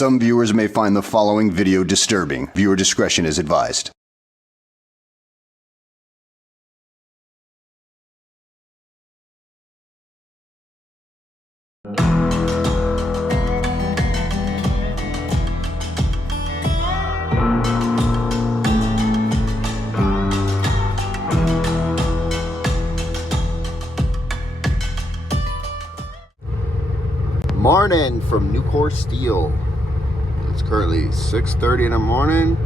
Some viewers may find the following video disturbing. Viewer discretion is advised. Morning from Nucor Steel. It's currently 6:30 in the morning.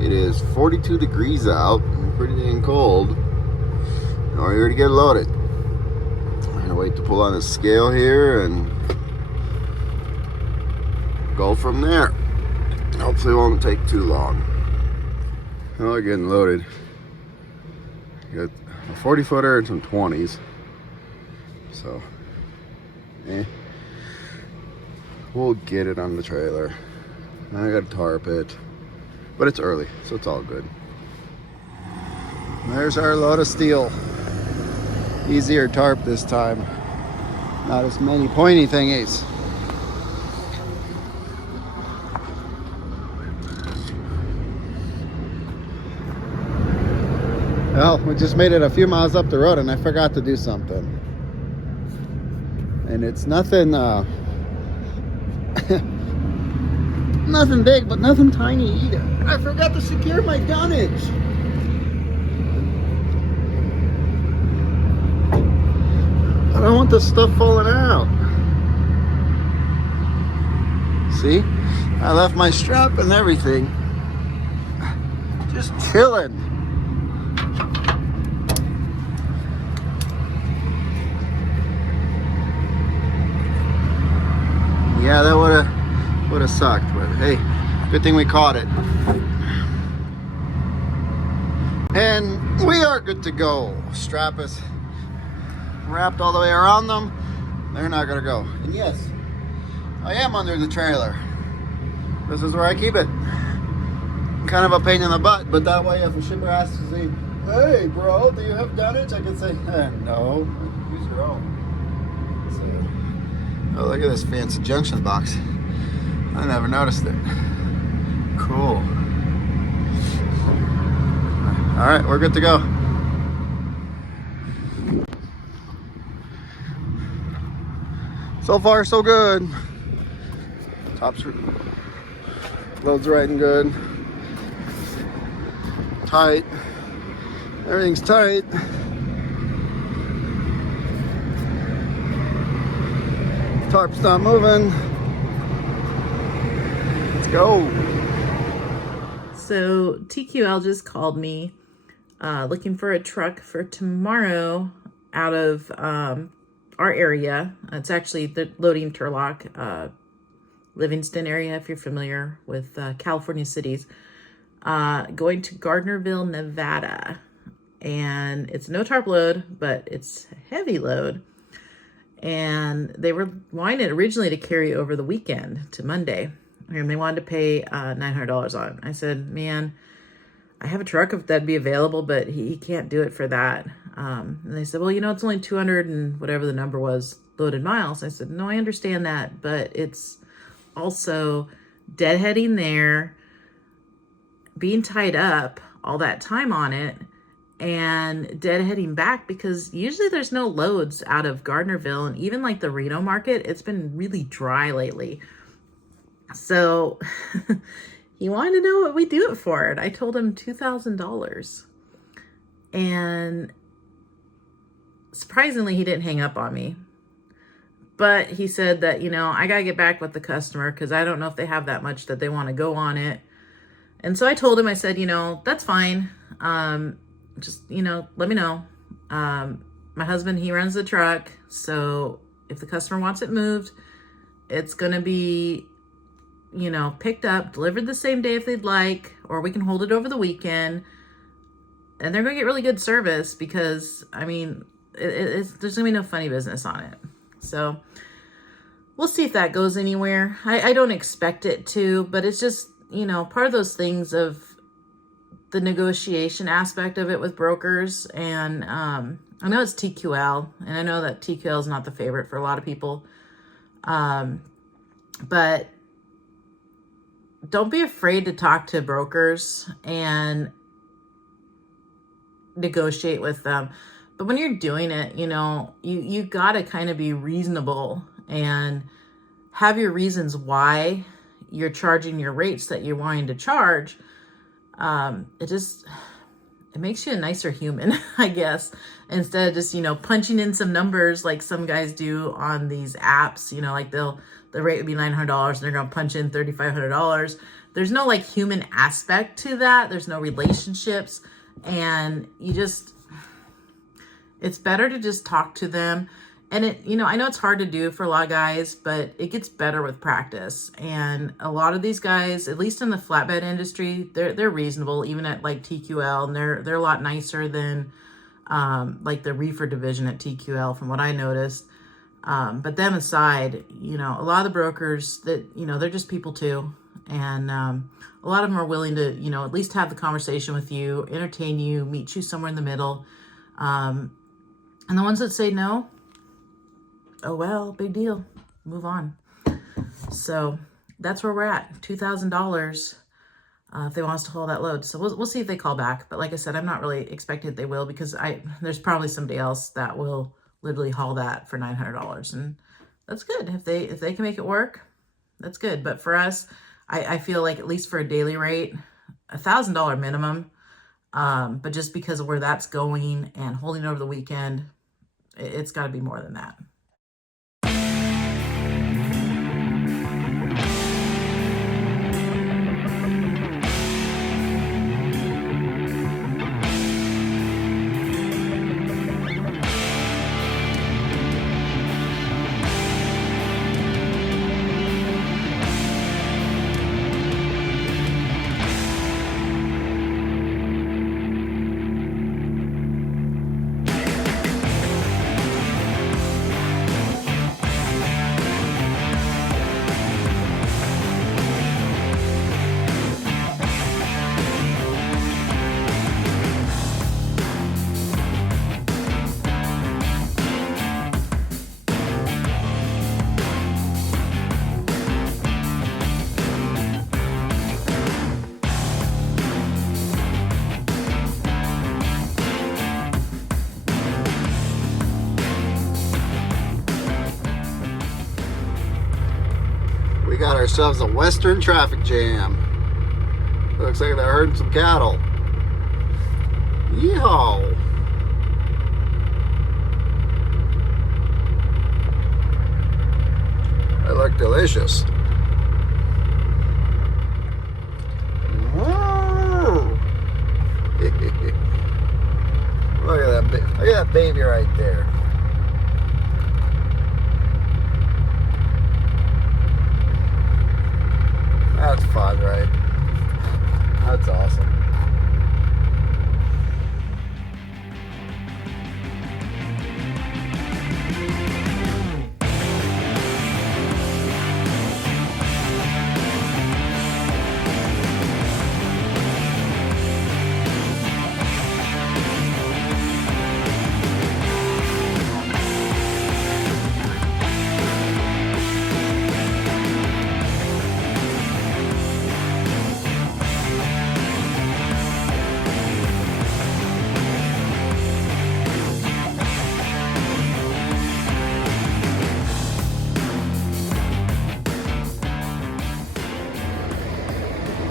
It is 42 degrees out and pretty dang cold. And we're here to get loaded. I'm gonna wait to pull on the scale here and go from there. Hopefully it won't take too long. Well, we're getting loaded. Got a 40 footer and some 20s. So, we'll get it on the trailer. I gotta tarp it, but it's early, so it's all good. There's our load of steel. Easier tarp this time. Not as many pointy thingies. Well, we just made it a few miles up the road and I forgot to do something. And it's nothing, nothing big, but nothing tiny either. I forgot to secure my dunnage. I don't want this stuff falling out. See? I left my strap and everything. Just chilling. Yeah, that would have sucked, but hey, good thing we caught it. And we are good to go. Strap is wrapped all the way around them. They're not gonna go. And yes, I am under the trailer. This is where I keep it. Kind of a pain in the butt, but that way if a shipper asks to say, "Hey bro, do you have dunnage?" I can say, "No, use your own." So, oh, look at this fancy junction box. I never noticed it. Cool. All right, we're good to go. So far, so good. Tops loads riding good. Tight. Everything's tight. Tarp's not moving. Let's go. So TQL just called me looking for a truck for tomorrow out of our area. It's actually the loading Turlock, Livingston area, if you're familiar with California cities. Going to Gardnerville, Nevada. And it's no tarp load, but it's a heavy load. And they were wanting it originally to carry over the weekend to Monday. And they wanted to pay $900 on it. I said, man, I have a truck if that'd be available, but he can't do it for that. And they said, well, you know, it's only 200 and whatever the number was loaded miles. I said, no, I understand that, but it's also deadheading there, being tied up all that time on it, and deadheading back because usually there's no loads out of Gardnerville, and even like the Reno market, it's been really dry lately. So he wanted to know what we do it for it. I told him $2,000, and surprisingly, he didn't hang up on me. But he said that, you know, I got to get back with the customer because I don't know if they have that much that they want to go on it. And so I told him, I said, you know, that's fine. Just, you know, let me know. My husband, he runs the truck. So if the customer wants it moved, it's going to be, you know, picked up, delivered the same day if they'd like, or we can hold it over the weekend. And they're going to get really good service because, I mean, there's going to be no funny business on it. So we'll see if that goes anywhere. I don't expect it to, but it's just, you know, part of those things of the negotiation aspect of it with brokers. And I know it's TQL, and I know that TQL is not the favorite for a lot of people. But don't be afraid to talk to brokers and negotiate with them. But when you're doing it, you got to kind of be reasonable and have your reasons why you're charging your rates that you're wanting to charge. It makes you a nicer human, I guess, instead of just, punching in some numbers like some guys do on these apps, like the rate would be $900 and they're going to punch in $3,500. There's no like human aspect to that. There's no relationships. And it's better to just talk to them. And I know it's hard to do for a lot of guys, but it gets better with practice. And a lot of these guys, at least in the flatbed industry, they're reasonable, even at like TQL, and they're a lot nicer than like the reefer division at TQL, from what I noticed. But them aside, a lot of the brokers that they're just people too, and a lot of them are willing to at least have the conversation with you, entertain you, meet you somewhere in the middle. And the ones that say no, oh well, big deal, move on. So that's where we're at, $2,000 if they want us to haul that load. So we'll see if they call back. But like I said, I'm not really expecting that they will, because there's probably somebody else that will literally haul that for $900, and that's good. If they can make it work, that's good. But for us, I feel like at least for a daily rate, $1,000 minimum. But just because of where that's going and holding it over the weekend, it's got to be more than that. We got ourselves a western traffic jam. Looks like they're herding some cattle. Yeehaw! They look delicious. Look at that baby right there. That's fun, right? That's awesome.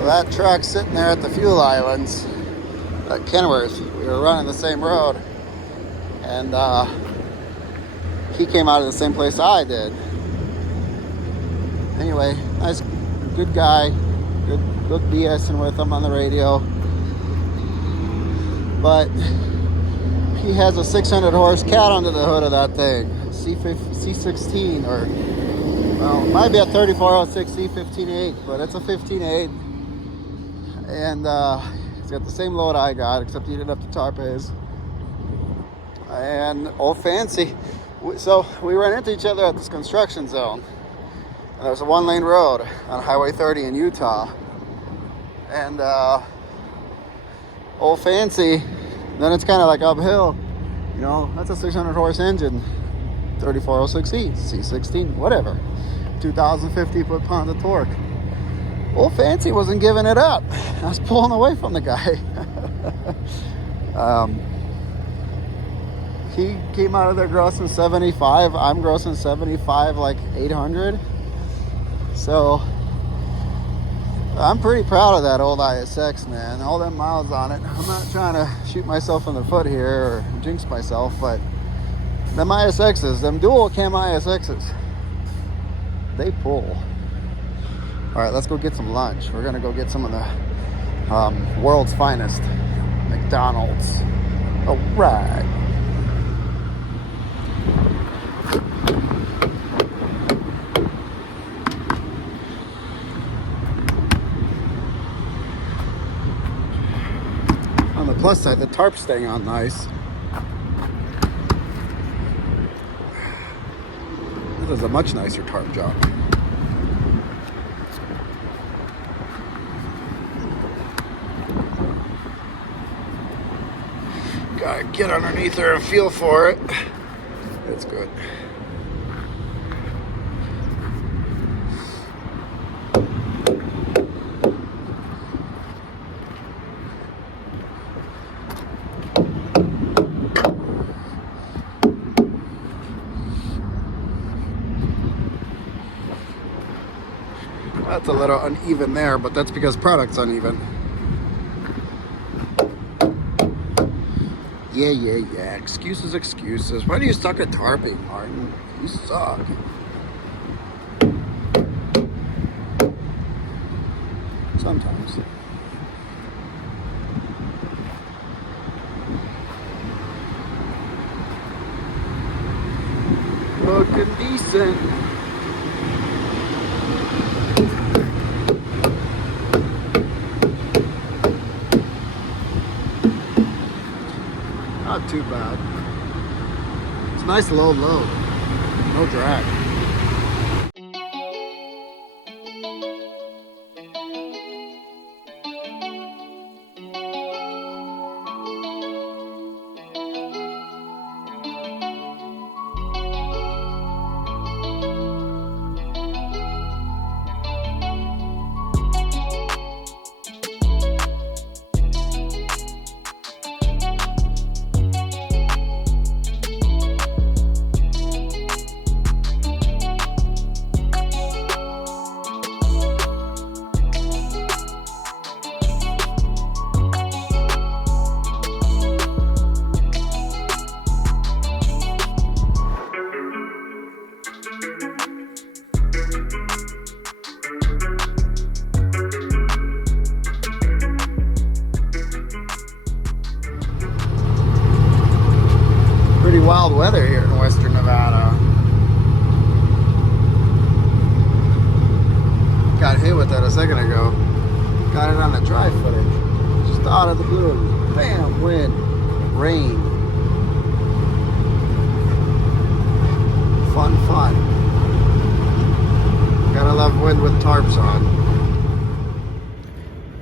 Well, that truck sitting there at the fuel islands at Kenworth, we were running the same road, and he came out of the same place I did. Anyway, nice, good guy, good BSing with him on the radio, but he has a 600 horse cat under the hood of that thing, C16, or well, it might be a 3406 C15.8, but it's a 15.8. And it's got the same load I got, except he didn't have the tarp haze. And old fancy. So we ran into each other at this construction zone. And there's a one-lane road on Highway 30 in Utah. And old fancy, then it's kind of like uphill. You know, that's a 600 horse engine. 3406E, C16, whatever. 2,050 foot-pounds of torque. Old Fancy wasn't giving it up. I was pulling away from the guy. He came out of there grossing 75. I'm grossing 75, like 800. So I'm pretty proud of that old ISX, man. All them miles on it. I'm not trying to shoot myself in the foot here or jinx myself, but them ISXs, them dual cam ISXs, they pull. All right, let's go get some lunch. We're gonna go get some of the world's finest McDonald's. All right. On the plus side, the tarp's staying on nice. This is a much nicer tarp job. Gotta get underneath her and feel for it. It's good. That's a little uneven there, but that's because product's uneven. Yeah. Excuses. Why do you suck at tarping, Martin? You suck. Sometimes. Looking decent. Not too bad. It's a nice low load. No drag. Pretty wild weather here in western Nevada. Got hit with that a second ago. Got it on the dry footage. Just out of the blue. Bam! Wind. Rain. Fun. Gotta love wind with tarps on.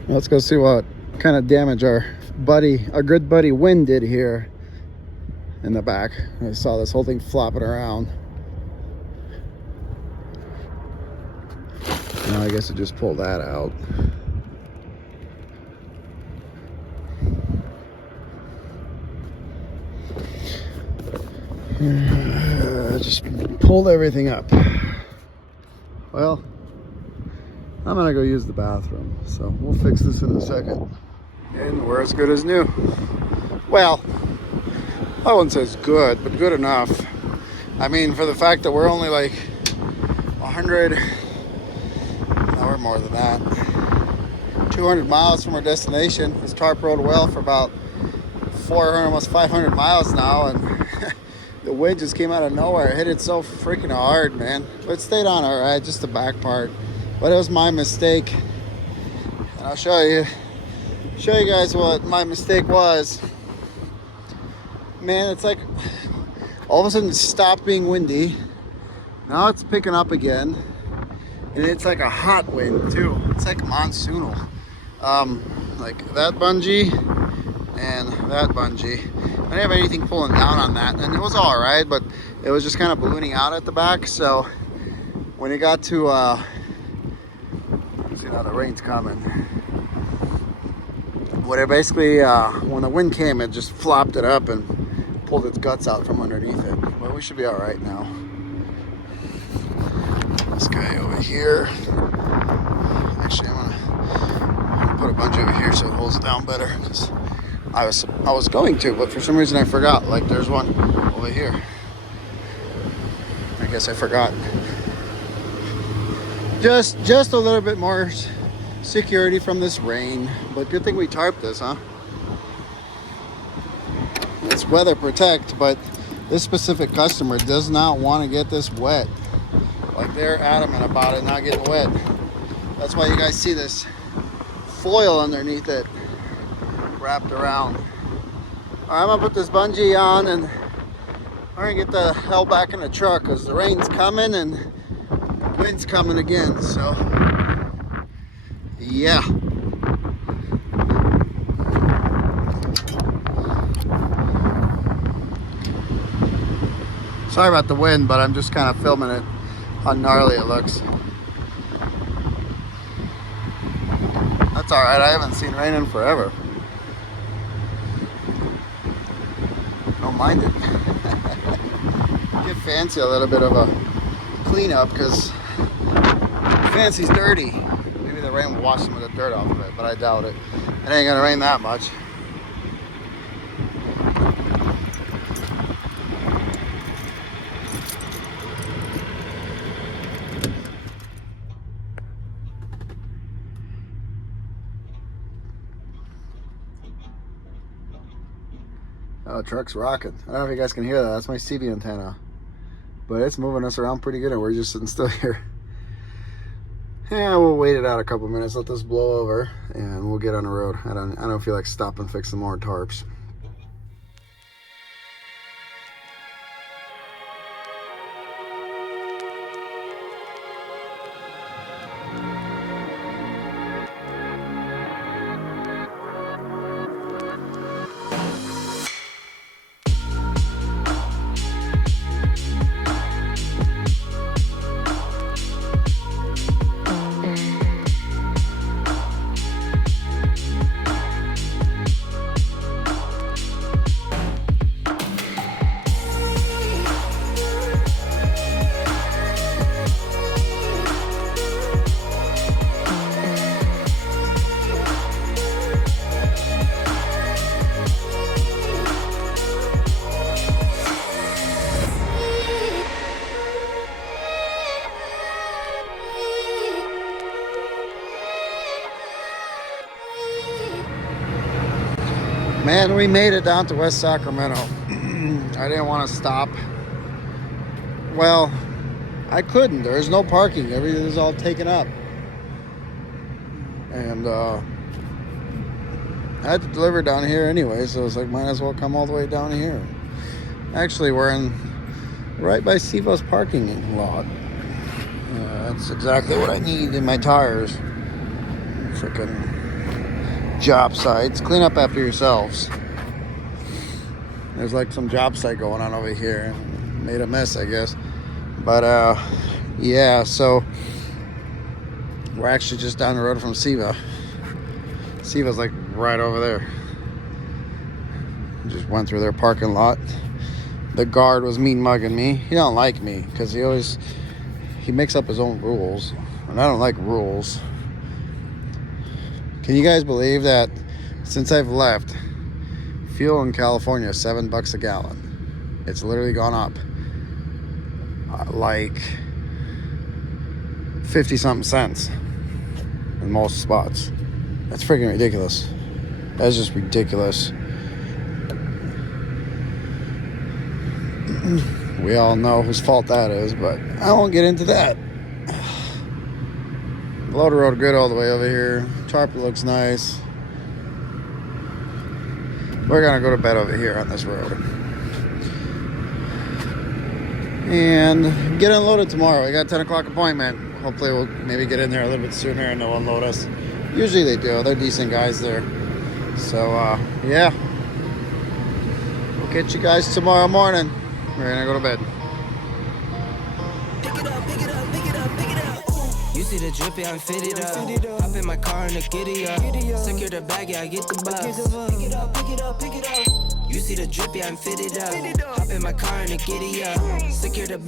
Let's go see what kind of damage our good buddy Wind did here in the back. I saw this whole thing flopping around. Now I guess it just pulled that out. Just pulled everything up. Well, I'm gonna go use the bathroom, so we'll fix this in a second. And we're as good as new. Well, I wouldn't say it's good, but good enough. I mean, for the fact that we're only like 100, no, we're more than that, 200 miles from our destination. This tarp rode well for about 400, almost 500 miles now, and the wind just came out of nowhere. It hit it so freaking hard, man. But it stayed on all right, just the back part. But it was my mistake. And I'll show you guys what my mistake was. Man, it's like all of a sudden it stopped being windy. Now it's picking up again. And it's like a hot wind too. It's like monsoonal. Like that bungee and that bungee. I didn't have anything pulling down on that, and it was all right, but it was just kind of ballooning out at the back. So when it got to See, now the rain's coming. What it basically, when the wind came, it just flopped it up and pulled its guts out from underneath it. But we should be all right now. This guy over here. Actually, I'm gonna put a bunch over here so it holds it down better. Cause I was going to, but for some reason I forgot. Like there's one over here. I guess I forgot. Just a little bit more security from this rain, but good thing we tarped this, huh? It's weather protect, but this specific customer does not want to get this wet. Like they're adamant about it not getting wet. That's why you guys see this foil underneath it wrapped around. All right, I'm gonna put this bungee on and we're gonna get the hell back in the truck because the rain's coming and wind's coming again, so yeah. Sorry about the wind, but I'm just kind of filming it, how gnarly it looks. That's all right, I haven't seen rain in forever. Don't mind it. Get Fancy a little bit of a cleanup because Fancy's dirty. Maybe the rain will wash some of the dirt off of it, but I doubt it. It ain't gonna rain that much. Oh, truck's rocking. I don't know if you guys can hear that. That's my CV antenna. But it's moving us around pretty good and we're just sitting still here. Yeah, we'll wait it out a couple minutes, let this blow over, and we'll get on the road. I don't feel like stopping and fixing more tarps. Man, we made it down to West Sacramento. I didn't want to stop. Well, I couldn't. There's no parking. Everything is all taken up. And I had to deliver down here anyway, so it's like, might as well come all the way down here. Actually, we're in right by Siva's parking lot. That's exactly what I need in my tires. Freaking job sites. Clean up after yourselves. There's like some job site going on over here. Made a mess, I guess. But yeah, so we're actually just down the road from Siva. Siva's like right over there. Just went through their parking lot. The guard was mean mugging me. He don't like me because he makes up his own rules, and I don't like rules. Can you guys believe that since I've left, fuel in California is $7 a gallon? It's literally gone up like 50-something cents in most spots. That's freaking ridiculous. That's just ridiculous. We all know whose fault that is, but I won't get into that. Loader road good all the way over here. Tarp looks nice. We're gonna go to bed over here on this road and get unloaded tomorrow. We got a 10 o'clock appointment. Hopefully we'll maybe get in there a little bit sooner and they'll unload us. Usually they do. They're decent guys there. So yeah, we'll catch you guys tomorrow morning. We're gonna go to bed. Pick it up, pick it up, pick it up, pick it up. You see the drip, yeah, I'm fitted up. Hop in my car and a giddy up. Secure the bag, yeah, I get the bus. Pick it up, pick it up, pick it up. You see the drip, yeah, I'm fitted up. Hop in my car and a giddy up. Secure the bag.